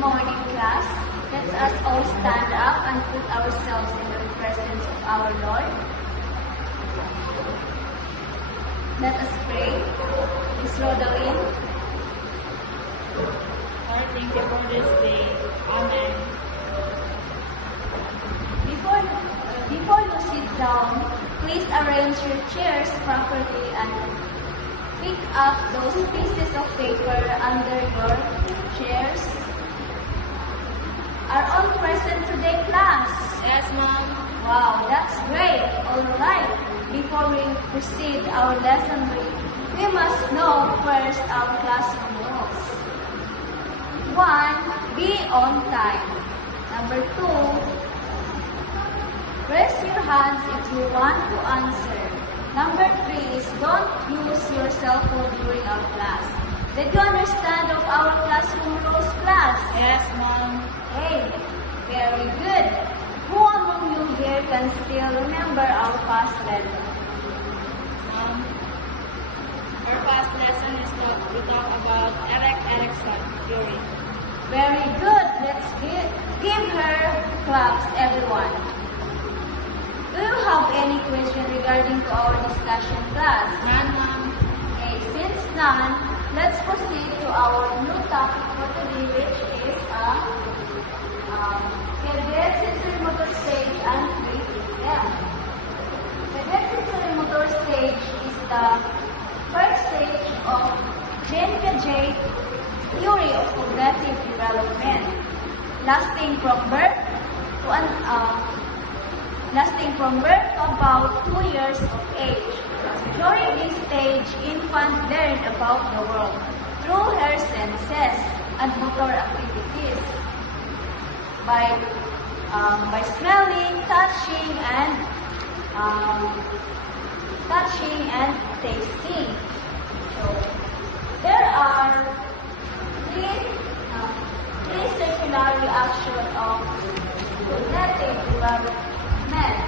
morning, class. Let us all stand up and put ourselves in the presence of our Lord. Let us pray. Miss Rodalyn. Lord, thank you for this day. Amen. Before you sit down, please arrange your chairs properly and pick up those pieces of paper under your chairs. Are all present today, class? Yes, Mom. Wow, that's great. All right. Before we proceed our lesson, we must know first our classroom rules. 1. Be on time. Number 2. Raise your hands if you want to answer. Number 3 is don't use your cell phone during our class. Did you understand of our classroom rules, class? Yes, Mom. Hey, very good. Who among you here can still remember our past lesson? Mom, our past lesson is we talk about Erikson theory. Very good. Let's give her claps, everyone. Do you have any question regarding to our discussion, class? None, Mom. Okay, since none, let's proceed to our new topic for today, which is cadet sensory motor stage and free exam. Cadet sensory motor stage is the first stage of Jane Piaget theory of cognitive development, lasting from birth to about 2 years of age. During this stage, infants learn about the world through her senses and motor activities by smelling, touching, and tasting. So there are three circular reactions of cognitive development.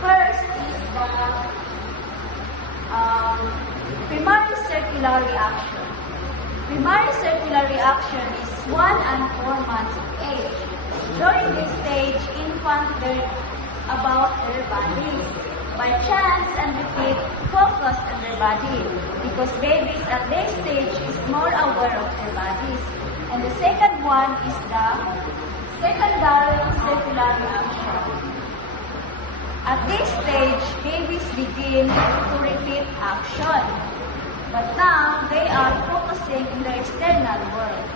First is the primary circular reaction. Primary circular reaction is 1 and 4 months of age. During this stage, infants learn about their bodies. By chance and repeat, focus on their body, because babies at this stage is more aware of their bodies. And the second one is the secondary circular reaction. At this stage, babies begin to repeat action. But now, they are focusing on the external world,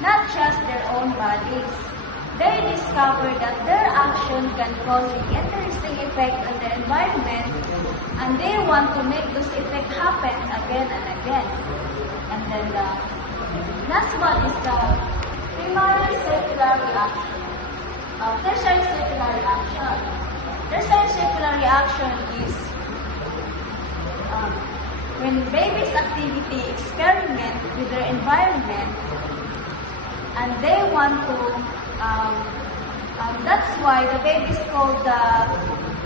not just their own bodies. They discover that their action can cause an interesting effect on the environment, and they want to make those effects happen again and again. And then the last one is the primary circular reaction. Tertiary circular reaction. Tertiary circular reaction is when babies' activity experiment with their environment, and they want to that's why the babies called the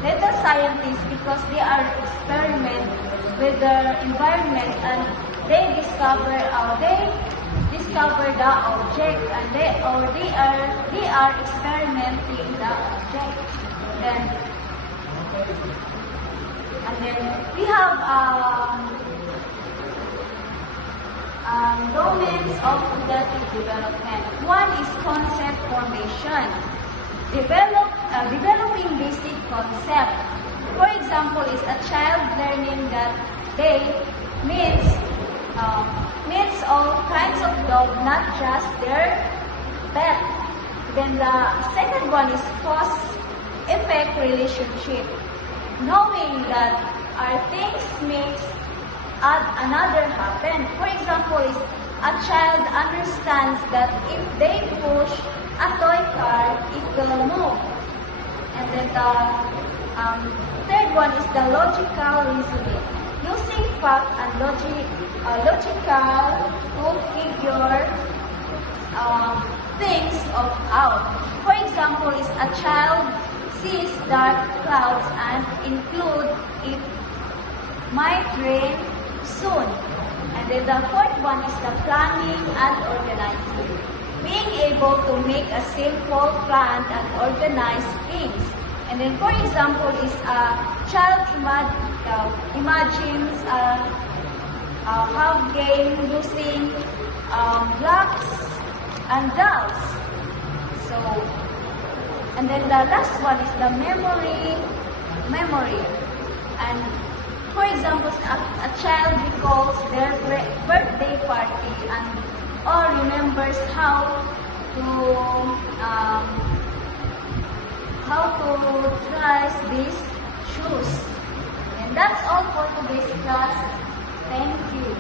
little scientists, because they are experiment with their environment and they discover the object, and they are experimenting the object. And then we have domains of cognitive development. One is concept formation. Developing basic concept. For example, is a child learning that they means all kinds of dog, not just their pet. Then the second one is cause-effect relationship. Knowing that our things makes another happen. For example, is a child understands that if they push a toy car, it will move. And then the third one is the logical reasoning. Using fact and logical to figure things out. For example, is a child sees dark clouds and include it might rain soon. And then the fourth one is the planning and organizing. being able to make a simple plan and organize things. And then, for example, is a child imagines have game using blocks and dolls. So, and then the last one is the memory. And for example, a child recalls their birthday party and or remembers how to try these shoes. And that's all for today's class. Thank you.